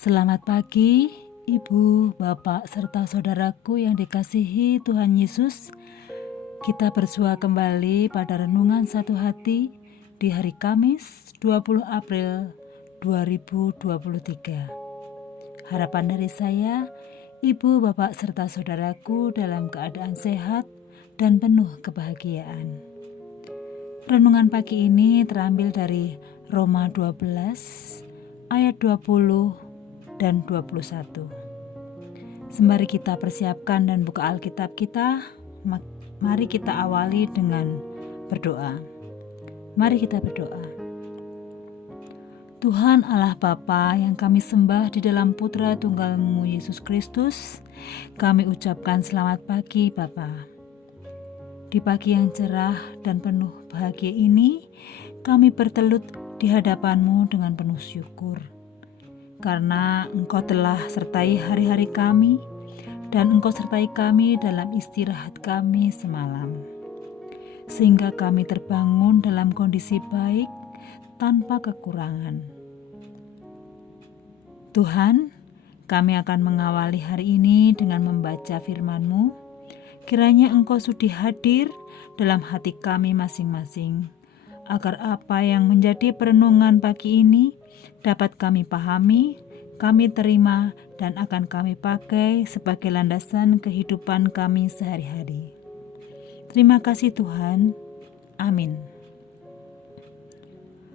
Selamat pagi, Ibu, Bapak, serta saudaraku yang dikasihi Tuhan Yesus. Kita bersua kembali pada renungan satu hati di hari Kamis 20 April 2023. Harapan dari saya, Ibu, Bapak, serta saudaraku dalam keadaan sehat dan penuh kebahagiaan. Renungan pagi ini terambil dari Roma 12 ayat 20 dan 21. Sembari kita persiapkan dan buka Alkitab kita, mari kita awali dengan berdoa. Mari kita berdoa. Tuhan Allah Bapa yang kami sembah di dalam Putra Tunggal-Mu Yesus Kristus, kami ucapkan selamat pagi Bapa. Di pagi yang cerah dan penuh bahagia ini, kami bertelut di hadapan-Mu dengan penuh syukur. Karena Engkau telah sertai hari-hari kami, dan Engkau sertai kami dalam istirahat kami semalam. Sehingga kami terbangun dalam kondisi baik, tanpa kekurangan. Tuhan, kami akan mengawali hari ini dengan membaca firman-Mu. Kiranya Engkau sudi hadir dalam hati kami masing-masing, agar apa yang menjadi perenungan pagi ini dapat kami pahami, kami terima, dan akan kami pakai sebagai landasan kehidupan kami sehari-hari. Terima kasih Tuhan. Amin.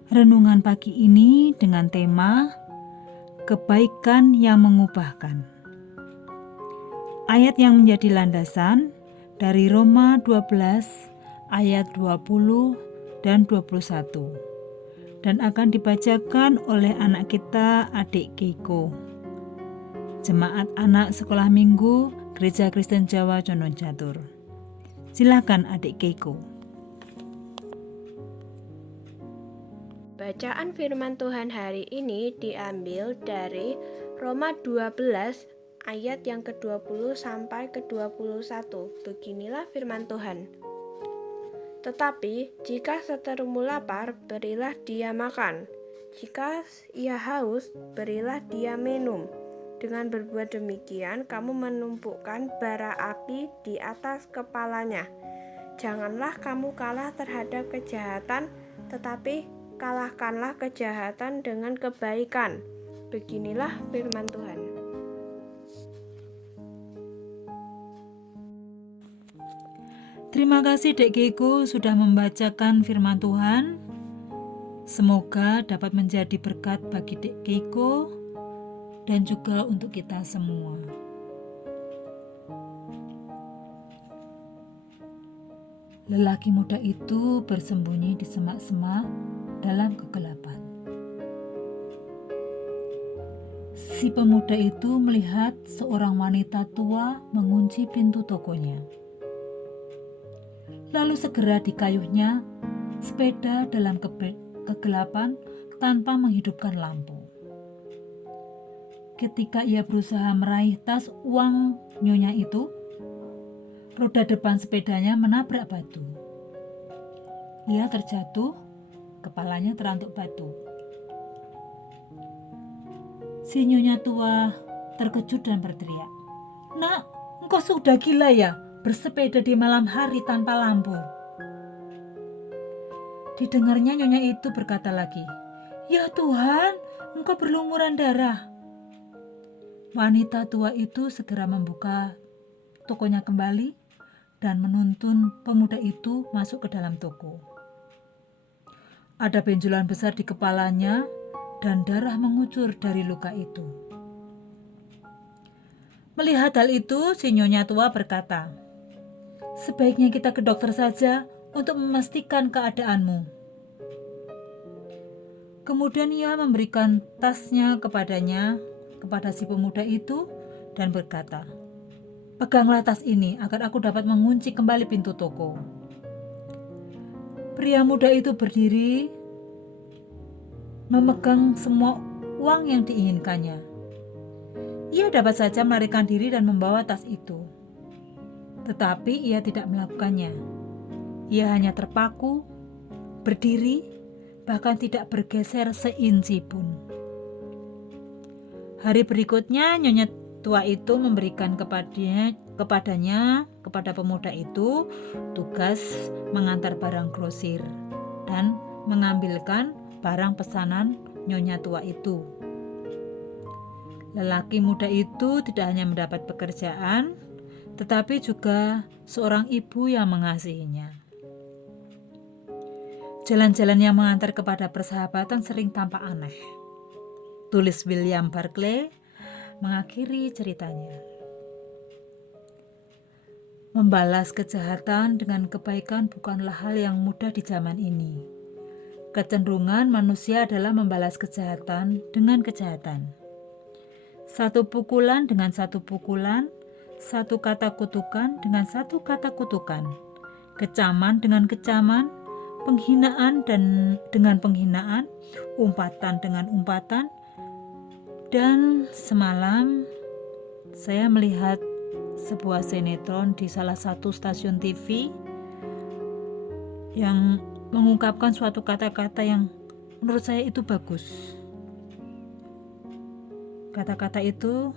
Renungan pagi ini dengan tema kebaikan yang mengubahkan. Ayat yang menjadi landasan dari Roma 12 ayat 20 dan 21. Dan akan dibacakan oleh anak kita, Adik Keiko. Jemaat Anak Sekolah Minggu Gereja Kristen Jawa Condong Catur. Silakan Adik Keiko. Bacaan firman Tuhan hari ini diambil dari Roma 12 ayat yang ke-20 sampai ke-21. Beginilah firman Tuhan. Tetapi jika seterumu lapar, berilah dia makan. Jika ia haus, berilah dia minum. Dengan berbuat demikian, kamu menumpukan bara api di atas kepalanya. Janganlah kamu kalah terhadap kejahatan, tetapi kalahkanlah kejahatan dengan kebaikan. Beginilah firman Tuhan. Terima kasih Dek Keiko sudah membacakan firman Tuhan. Semoga dapat menjadi berkat bagi Dek Keiko dan juga untuk kita semua. Lelaki muda itu bersembunyi di semak-semak dalam kegelapan. Si pemuda itu melihat seorang wanita tua mengunci pintu tokonya. Lalu segera dikayuhnya sepeda dalam kegelapan tanpa menghidupkan lampu. Ketika ia berusaha meraih tas uang nyonya itu, roda depan sepedanya menabrak batu. Ia terjatuh, kepalanya terantuk batu. Si nyonya tua terkejut dan berteriak, "Nak, engkau sudah gila ya? Bersepeda di malam hari tanpa lampu." Didengarnya nyonya itu berkata lagi, "Ya Tuhan, engkau berlumuran darah." Wanita tua itu segera membuka tokonya kembali dan menuntun pemuda itu masuk ke dalam toko. Ada benjolan besar di kepalanya dan darah mengucur dari luka itu. Melihat hal itu, si nyonya tua berkata, "Sebaiknya kita ke dokter saja untuk memastikan keadaanmu." Kemudian ia memberikan tasnya kepada si pemuda itu dan berkata, "Peganglah tas ini agar aku dapat mengunci kembali pintu toko." Pria muda itu berdiri, memegang semua uang yang diinginkannya. Ia dapat saja melarikan diri dan membawa tas itu. Tetapi ia tidak melakukannya. Ia hanya terpaku, berdiri, bahkan tidak bergeser seinci pun. Hari berikutnya nyonya tua itu memberikan kepada pemuda itu tugas mengantar barang grosir dan mengambilkan barang pesanan nyonya tua itu. Lelaki muda itu tidak hanya mendapat pekerjaan, tetapi juga seorang ibu yang mengasihinya. Jalan-jalan yang mengantar kepada persahabatan sering tampak aneh. Tulis William Barclay mengakhiri ceritanya. Membalas kejahatan dengan kebaikan bukanlah hal yang mudah di zaman ini. Kecenderungan manusia adalah membalas kejahatan dengan kejahatan. Satu pukulan dengan satu pukulan, satu kata kutukan dengan satu kata kutukan, kecaman dengan kecaman, penghinaan dengan penghinaan, umpatan dengan umpatan. Dan semalam saya melihat sebuah sinetron di salah satu stasiun TV yang mengungkapkan suatu kata-kata yang menurut saya itu bagus. Kata-kata itu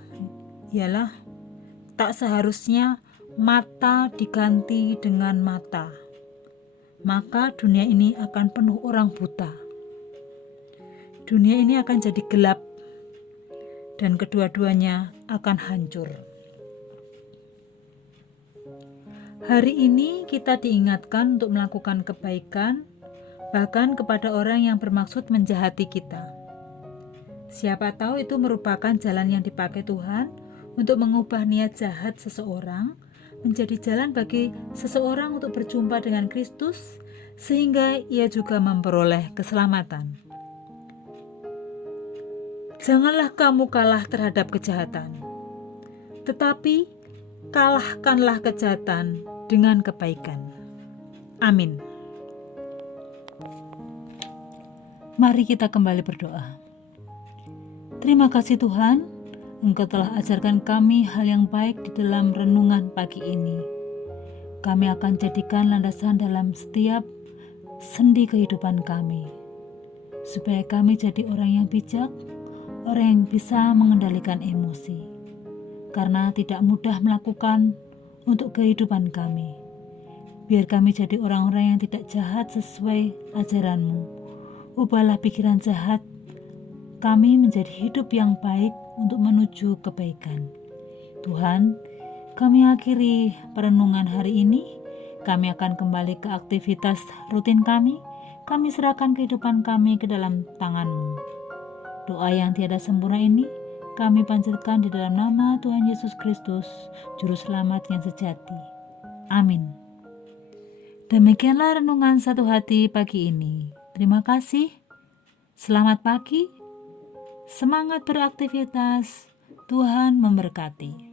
ialah tak seharusnya mata diganti dengan mata, maka dunia ini akan penuh orang buta. Dunia ini akan jadi gelap dan kedua-duanya akan hancur. Hari ini kita diingatkan untuk melakukan kebaikan, bahkan kepada orang yang bermaksud menjahati kita. Siapa tahu itu merupakan jalan yang dipakai Tuhan untuk mengubah niat jahat seseorang menjadi jalan bagi seseorang untuk berjumpa dengan Kristus, sehingga ia juga memperoleh keselamatan. Janganlah kamu kalah terhadap kejahatan, tetapi kalahkanlah kejahatan dengan kebaikan. Amin. Mari kita kembali berdoa. Terima kasih Tuhan, Engkau telah ajarkan kami hal yang baik di dalam renungan pagi ini. Kami akan jadikan landasan dalam setiap sendi kehidupan kami, supaya kami jadi orang yang bijak, orang yang bisa mengendalikan emosi, karena tidak mudah melakukan untuk kehidupan kami. Biar kami jadi orang-orang yang tidak jahat sesuai ajaran-Mu. Ubahlah pikiran jahat kami menjadi hidup yang baik untuk menuju kebaikan. Tuhan, kami akhiri perenungan hari ini. Kami akan kembali ke aktivitas rutin kami. Kami serahkan kehidupan kami ke dalam tangan-Mu. Doa yang tiada sempurna ini kami panjatkan di dalam nama Tuhan Yesus Kristus, Juru Selamat yang sejati. Amin. Demikianlah renungan satu hati pagi ini. Terima kasih. Selamat pagi. Semangat beraktivitas. Tuhan memberkati.